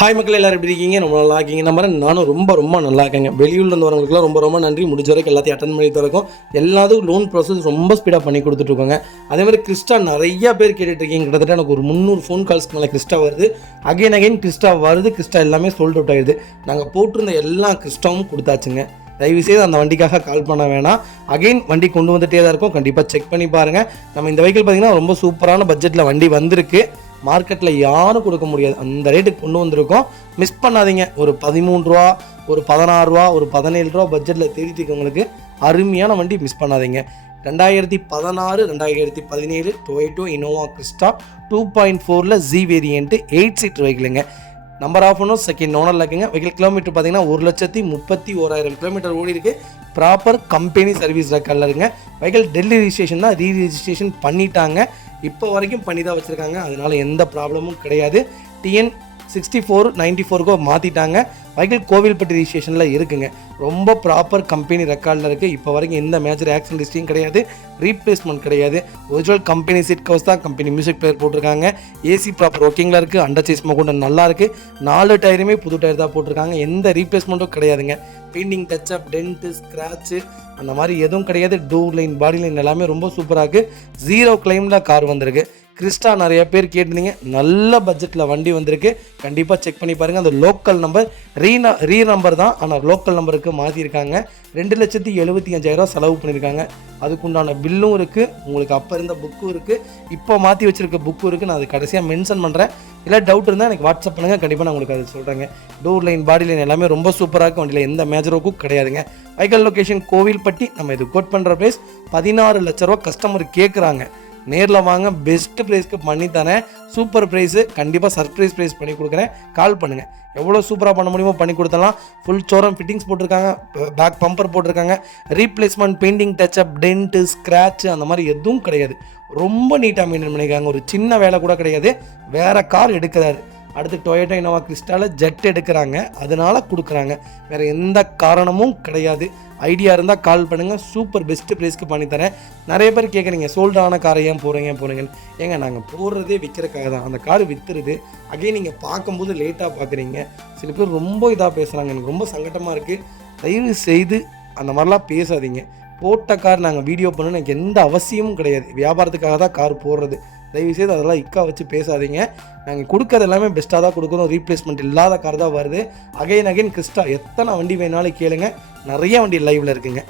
Hi மக்கள் எல்லாரும் எப்படி இருக்கீங்க? ரொம்ப நல்லா இருக்கீங்க. நானும் ரொம்ப நல்லா இருக்கேங்க. வெளியூர்லேருந்து வரவங்களுக்குலாம் ரொம்ப நன்றி. முடிஞ்ச வரைக்கும் எல்லாத்தையும் அட்டன் பண்ணி தரக்கும். எல்லாத்துக்கும் லோன் ப்ராசஸ் ரொம்ப ஸ்பீடாக பண்ணி கொடுத்துட்ருக்கோங்க. அதே மாதிரி கிறிஸ்டா நிறையா பேர் கேட்டுட்ருக்கீங்க. கிட்டத்தட்ட எனக்கு ஒரு 300 ஃபோன் கால்ஸ்க்கு மேலே கிறிஸ்டா வருது. அகைன் கிறிஸ்டா வருது. கிறிஸ்டா எல்லாமே சோல்ட் அவுட் ஆகிடுது. நாங்கள் போட்டிருந்த எல்லா கிறிஸ்டாவும் கொடுத்தாச்சுங்க. தயவுசெய்து அந்த வண்டிக்காக கால் பண்ண வேணாம். அகைன் வண்டி கொண்டு வந்துகிட்டே தான் இருக்கும். கண்டிப்பாக செக் பண்ணி பாருங்கள். நம்ம இந்த வெஹிக்கிள் பார்த்திங்கன்னா ரொம்ப சூப்பரான பட்ஜெட்டில் வண்டி வந்திருக்கு. மார்க்கெட்டில் யாரும் கொடுக்க முடியாது, அந்த ரேட்டுக்கு கொண்டு வந்திருக்கோம். மிஸ் பண்ணாதீங்க. ஒரு 13 ரூபா, ஒரு 16 ரூபா, ஒரு 17 ரூபா பட்ஜெட்டில் தேடிட்டு அருமையான வண்டி மிஸ் பண்ணாதீங்க. 2016 2017 Toyota Innova Crysta 2.4 G variant 8 seat வெஹிக்கிளுங்க. நம்பர் ஆஃப் ஒன்றும் செகண்ட் ஓனரில் இருக்குங்க. வெஹிக்கிள் கிலோமீட்டர் பார்த்தீங்கன்னா 1,31,1000 கிலோமீட்டர் ஓடி இருக்குது. ப்ராப்பர் கம்பெனி சர்வீஸ் ரெக்கார்டில் இருக்குங்க. வெஹிக்கிள் டெல்லி ரெஜிஸ்ட்ரேஷன் தான், ரீரெஜிஸ்ட்ரேஷன் பண்ணிட்டாங்க. இப்போ வரைக்கும் பண்ணி தான் வச்சுருக்காங்க. அதனால் எந்த ப்ராப்ளமும் கிடையாது. TN 6494 மாற்றிட்டாங்க. வெஹிக்கிள் கோவில்பட்டி ரிஜிஸ்ட்ரேஷனில் இருக்குங்க. ரொம்ப ப்ராப்பர் கம்பெனி ரெக்கார்டில் இருக்குது. இப்போ வரைக்கும் எந்த மேஜர் ஆக்சிடென்ட் ஹிஸ்ட்ரியும் கிடையாது, ரீப்ளேஸ்மெண்ட் கிடையாது. ஒரிஜினல் கம்பெனி சீட் கவர்ஸ் தான், கம்பெனி மியூசிக் பிளேயர் போட்டிருக்காங்க. ஏசி ப்ராப்பர் ஒர்க்கிங்கில் இருக்குது. அண்டர் சைஸ்மாக கூட நல்லா இருக்குது. 4 டயருமே புது டயர் தான் போட்டிருக்காங்க. எந்த ரீப்ளேஸ்மெண்ட்டும் கிடையாதுங்க. பெயிண்டிங், டச்சப், டென்ட்டு, ஸ்க்ராட்சு அந்த மாதிரி எதுவும் கிடையாது. டோர் லைன், பாடி லைன் எல்லாமே ரொம்ப சூப்பராக இருக்குது. 0 கிளைமில் கார் வந்திருக்கு. கிறிஸ்டா நிறைய பேர் கேட்டிருந்தீங்க. நல்ல பட்ஜெட்டில் வண்டி வந்திருக்கு. கண்டிப்பாக செக் பண்ணி பாருங்கள். அந்த லோக்கல் நம்பர் ரீ நம்பர் தான், ஆனால் லோக்கல் நம்பருக்கு மாற்றிருக்காங்க. 2,75,000 செலவு பண்ணியிருக்காங்க. அதுக்குண்டான பில்லும் இருக்குது. உங்களுக்கு அப்போ இருந்த புக்கும் இருக்குது, இப்போ மாற்றி வச்சுருக்க புக்கும் இருக்குது. நான் அது கடைசியாக மென்ஷன் பண்ணுறேன். இல்லை டவுட் இருந்தால் எனக்கு வாட்ஸ்அப் பண்ணுங்கள். கண்டிப்பாக நான் உங்களுக்கு அது சொல்கிறேங்க. டோர் லைன், பாடி லைன் எல்லாமே ரொம்ப சூப்பராக இருக்குது. வண்டியில் எந்த மேஜரோக்கும் கிடையாதுங்க. Vehicle location Kovilpatti. நம்ம இது கோட் பண்ணுற ப்ரைஸ் 16 லட்ச ரூபா கஸ்டமர் கேட்குறாங்க. நேரில் வாங்க, பெஸ்ட்டு ப்ரைஸ்க்கு பண்ணித்தரேன். சூப்பர் ப்ரைஸு, கண்டிப்பாக சர்ப்ரைஸ் ப்ரைஸ் பண்ணி கொடுக்குறேன். கால் பண்ணுங்கள். எவ்வளோ சூப்பராக பண்ண முடியுமோ பண்ணி கொடுத்தலாம். ஃபுல் சோரம் ஃபிட்டிங்ஸ் போட்டிருக்காங்க, பேக் பம்பர் போட்டிருக்காங்க. Replacement, painting, touch-up, tent, scratch அந்த மாதிரி எதுவும் கிடையாது. ரொம்ப நீட்டாக மெயின்டைன் பண்ணியிருக்காங்க. ஒரு சின்ன வேலை கூட கிடையாது. வேறு கார் எடுக்கிறாரு. அடுத்து டொயோட்டோ இனோவா கிறிஸ்டாவில் ஜெட் எடுக்கிறாங்க, அதனால் கொடுக்குறாங்க. வேறு எந்த காரணமும் கிடையாது. ஐடியா இருந்தால் கால் பண்ணுங்கள். சூப்பர் பெஸ்ட்டு ப்ரைஸ்க்கு பண்ணித்தரேன். நிறைய பேர் கேட்குறீங்க, சோல்டான காரை ஏன் போகிறீங்கன்னு. ஏங்க நாங்கள் போடுறதே விற்கிறக்காக தான். அந்த கார் விற்றுருது. அகைன் நீங்கள் பார்க்கும்போது லேட்டாக பார்க்குறீங்க. சில பேர் ரொம்ப இதாக பேசுகிறாங்க. எனக்கு ரொம்ப சங்கடமாக இருக்குது. தயவு செய்து அந்த மாதிரிலாம் பேசாதீங்க. போட்ட கார் நாங்கள் வீடியோ பண்ணணும்னு எனக்கு எந்த அவசியமும் கிடையாது. வியாபாரத்துக்காக தான் கார் போடுறது. தயவுசெய்து அதெல்லாம் இக்கா வச்சு பேசாதீங்க. நாங்கள் கொடுக்கறது எல்லாமே பெஸ்ட்டாக தான் கொடுக்குறோம். ரீப்ளேஸ்மெண்ட் இல்லாத கார் தான் வருது. அகைன் கிறிஸ்டா எத்தனை வண்டி வேணாலும் கேளுங்க. நிறைய வண்டி லைவில் இருக்குங்க.